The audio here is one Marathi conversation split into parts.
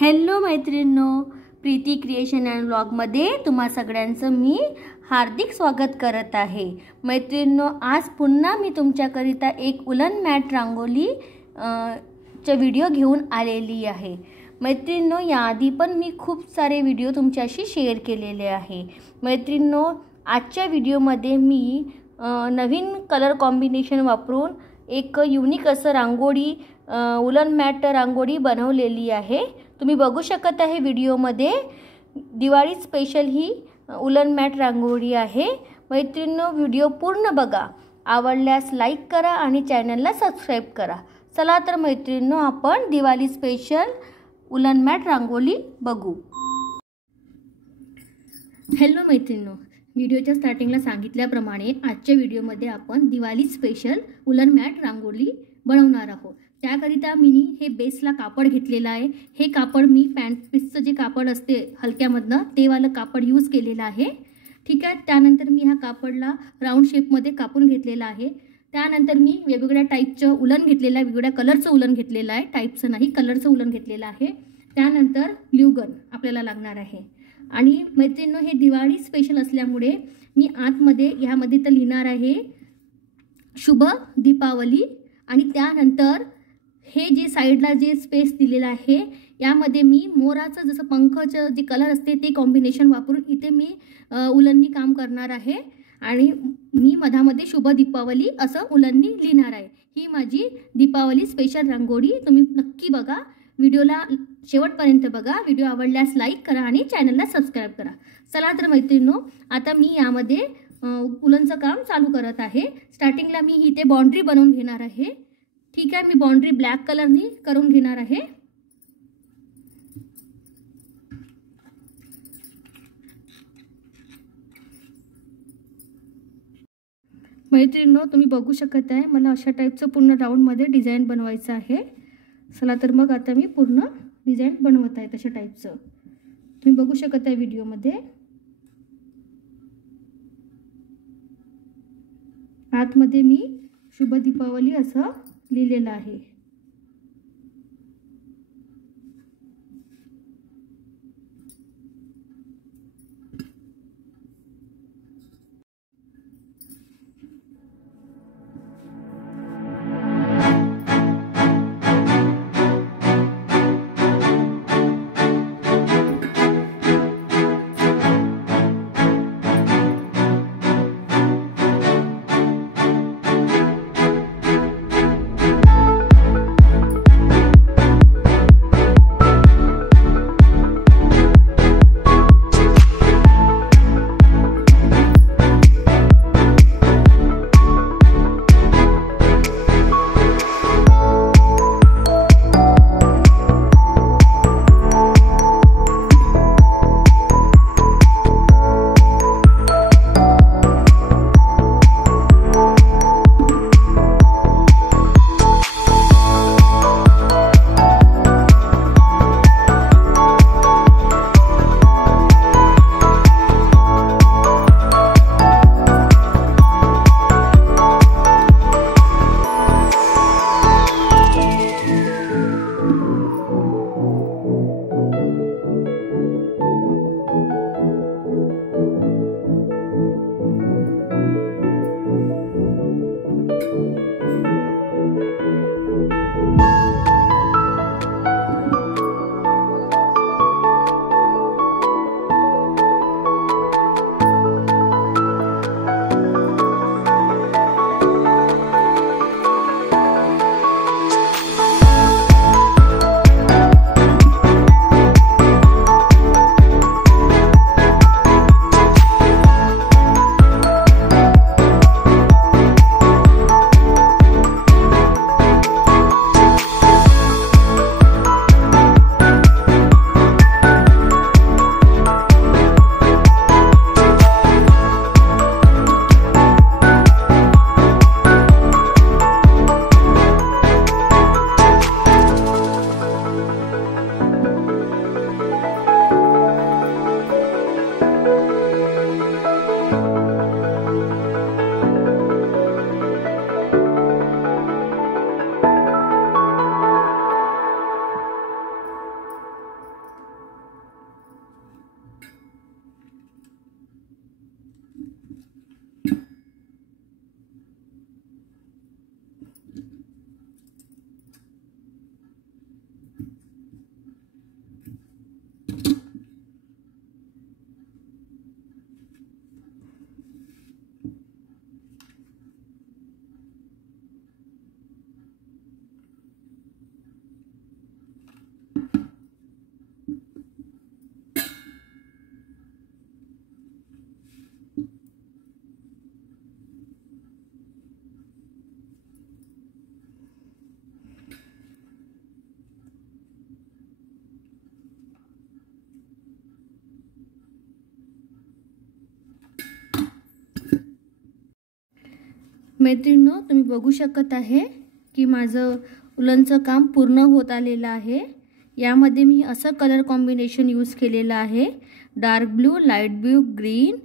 हॅलो मैत्रिणींनो, प्रीती क्रिएशन अँड व्लॉगमध्ये तुम्हा सगळ्यांचं मी हार्दिक स्वागत करत आहे। मैत्रिणींनो, आज पुन्हा मी तुमच्याकरिता एक उलन मॅट रांगोली चा व्हिडिओ घेऊन आलेली आहे। मैत्रिणींनो, याआधी पण मी खूप सारे व्हिडिओ तुमच्याशी शेअर केलेले आहे। मैत्रिणींनो, आजच्या व्हिडिओमध्ये मी नवीन कलर कॉम्बिनेशन वापरून एक युनिक असं रांगोळी उलन मॅट रांगोळी बनवलेली आहे। तुम्ही बघू शकत आहे व्हिडिओमध्ये दिवाळी स्पेशल ही उलन मॅट रांगोळी आहे। मैत्रिणींनो, व्हिडिओ पूर्ण बघा, आवडल्यास लाईक करा आणि चॅनलला सबस्क्राइब करा। चला तर मैत्रिणींनो, आपण दिवाळी स्पेशल उलन मॅट रांगोळी बघू। हॅलो मैत्रिणींनो, व्हिडिओच्या स्टार्टिंगला सांगितल्याप्रमाणे आजच्या व्हिडिओमध्ये आपण दिवाळी स्पेशल उलन मॅट रांगोळी बनवणार आहोत। त्याकरिता मी हे बेसला कापड घेतलेला आहे। हे कापड मी पॅन्ट पीसचं जे कापड असते हलक्यामधनं ते वालं कापड यूज केलेलं आहे। ठीक आहे, त्यानंतर मी ह्या कापडला राऊंड शेपमध्ये कापून घेतलेला आहे। त्यानंतर मी वेगवेगळ्या टाईपचं उलन घेतलेलं आहे, वेगवेगळ्या कलरचं उलन घेतलेलं आहे, टाईपचं नाही कलरचं उलन घेतलेलं आहे। त्यानंतर ग्लू गन आपल्याला लागणार आहे। आणि मैत्रिणींनो, हे दिवाळी स्पेशल असल्यामुळे मी आतमध्ये ह्यामध्ये तर लिहिणार आहे शुभ दीपावली। आणि त्यानंतर हे जे साइडला जे स्पेस दिलेला आहे यामध्ये मी मोराचं जसं पंखाचं जे कलर असते ते कॉम्बिनेशन वापरून इथे मी उलननी काम करणार आहे। आणि मी मधामध्ये शुभ दीपावली असं उलननी लिहिणार आहे। ही माझी दीपावली स्पेशल रांगोळी तुम्ही नक्की बघा, व्हिडिओला शेवटपर्यंत बघा। व्हिडिओ आवडल्यास लाईक करा आणि चॅनलला सबस्क्राइब करा। चला तर मैत्रिणींनो, आता मी यामध्ये उलनचं काम चालू करत आहे। स्टार्टिंगला मी इथे बाउंड्री बनवून घेणार आहे। ठीक आहे, मी बाउंड्री ब्लॅक कलरनी करून घेणार आहे। मैत्रिणींनो, तुम्ही बघू शकत आहे मला अशा टाईपचं पूर्ण राऊंडमध्ये डिझाईन बनवायचं आहे। चला तर मग आता मी पूर्ण डिझाईन बनवत आहे तशा टाईपचं, तुम्ही बघू शकत आहे व्हिडिओमध्ये। आतमध्ये मी शुभ दीपावली असं लिहिलेलं आहे। मैत्रिणींनो, तुम्ही बघू शकत आहे की माझं उलनचं काम पूर्ण होत आलेलं आहे। यामध्ये मी असं कलर कॉम्बिनेशन यूज केलेलं आहे, dark blue, light blue, green,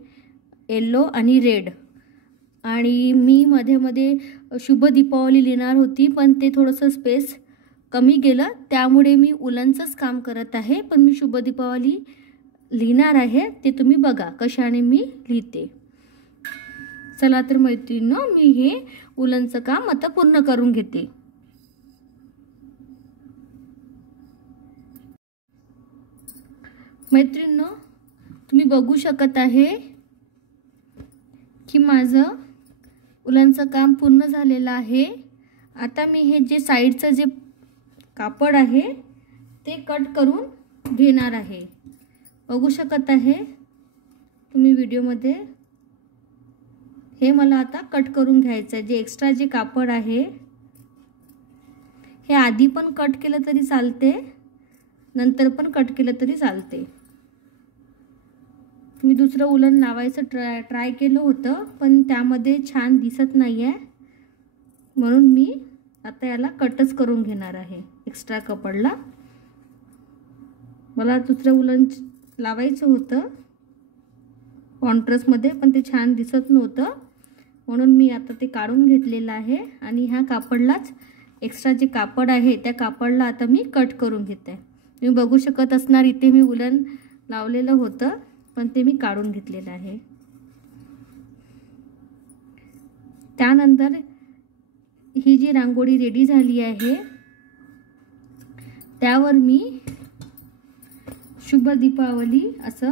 yellow आणि रेड। आणि मी मध्ये मध्ये शुभ दीपावली लिहिणार होती, पण ते थोडंसं स्पेस कमी गेलं, त्यामुळे मी उलनचंच काम करत आहे। पण मी शुभ दीपावली लिहिणार आहे, ते तुम्ही बघा कशाने मी लिहिते। चला तर मैत्रिणींनो, मी हे उलनचं काम आता पूर्ण करून घेते। मैत्रिणींनो, तुम्ही बघू शकत आहे की माझं उलनचं काम पूर्ण झालेलं आहे। आता मी हे जे साइडचं जे कापड आहे ते कट करून घेणार आहे। बघू शकत आहे तुम्ही व्हिडिओमध्ये, हे मला आता कट करून घ्यायचं आहे। जे एक्स्ट्रा जे कापड आहे हे आधी पण कट केलं तरी चालते, नंतर पण कट केलं तरी चालते। मी दुसरं उलन लावायचं ट्राय केलं होतं, पण त्यामध्ये छान दिसत नाही आहे, म्हणून मी आता याला कटच करून घेणार आहे। एक्स्ट्रा कापडला मला दुसरं उलन लावायचं होतं कॉन्ट्रास्टमध्ये, पण ते छान दिसत नव्हतं, म्हणून मी आता ते काढून घेतलेलं आहे। आणि ह्या कापडलाच एक्स्ट्रा जे कापड आहे त्या कापडला आता मी कट करून घेते। तुम्ही बघू शकत असणार, इथे मी उलन लावलेलं होतं, पण ते मी काढून घेतलेलं आहे। त्यानंतर ही जी रांगोळी रेडी झाली आहे त्यावर मी शुभ दीपावली असं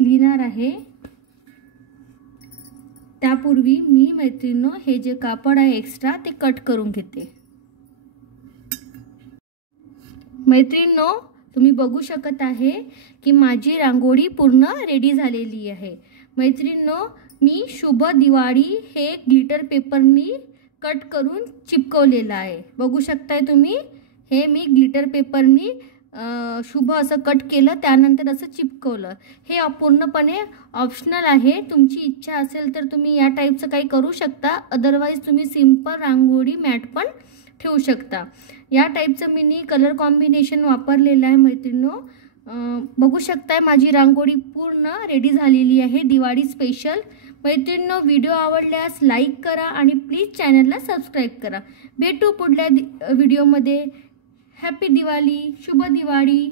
लिहिणार आहे। त्यापूर्वी मी मैत्रिणींनो हे जे कापड आहे एक्स्ट्रा ते कट करून घेते। मैत्रिणींनो, तुम्ही बघू शकत आहे की माझी रांगोळी पूर्ण रेडी झालेली आहे। मैत्रिणींनो, मी शुभ दिवाळी हे ग्लिटर पेपरनी कट करून चिपकवलेलं आहे। बघू शकताय तुम्ही, हे मी ग्लिटर पेपरनी शुभ असं कट केलं, त्यानंतर असं चिपकवलं। हे पूर्णपणे ऑप्शनल आहे, तुमची इच्छा असेल तर तुम्ही या टाईपचं काही करू शकता, अदरवाईज तुम्ही सिंपल रांगोळी मॅट पण ठेवू शकता। या टाईपचं मी कलर कॉम्बिनेशन वापरलेलं आहे। मैत्रिणींनो, बघू शकताय माझी रांगोळी पूर्ण रेडी झालेली आहे दिवाळी स्पेशल। मैत्रिणींनो, व्हिडिओ आवडल्यास लाईक करा आणि प्लीज चॅनलला सबस्क्राईब करा। भेटू पुढल्या व्हिडिओमध्ये। हॅपी दिवाळी, शुभ दिवाळी।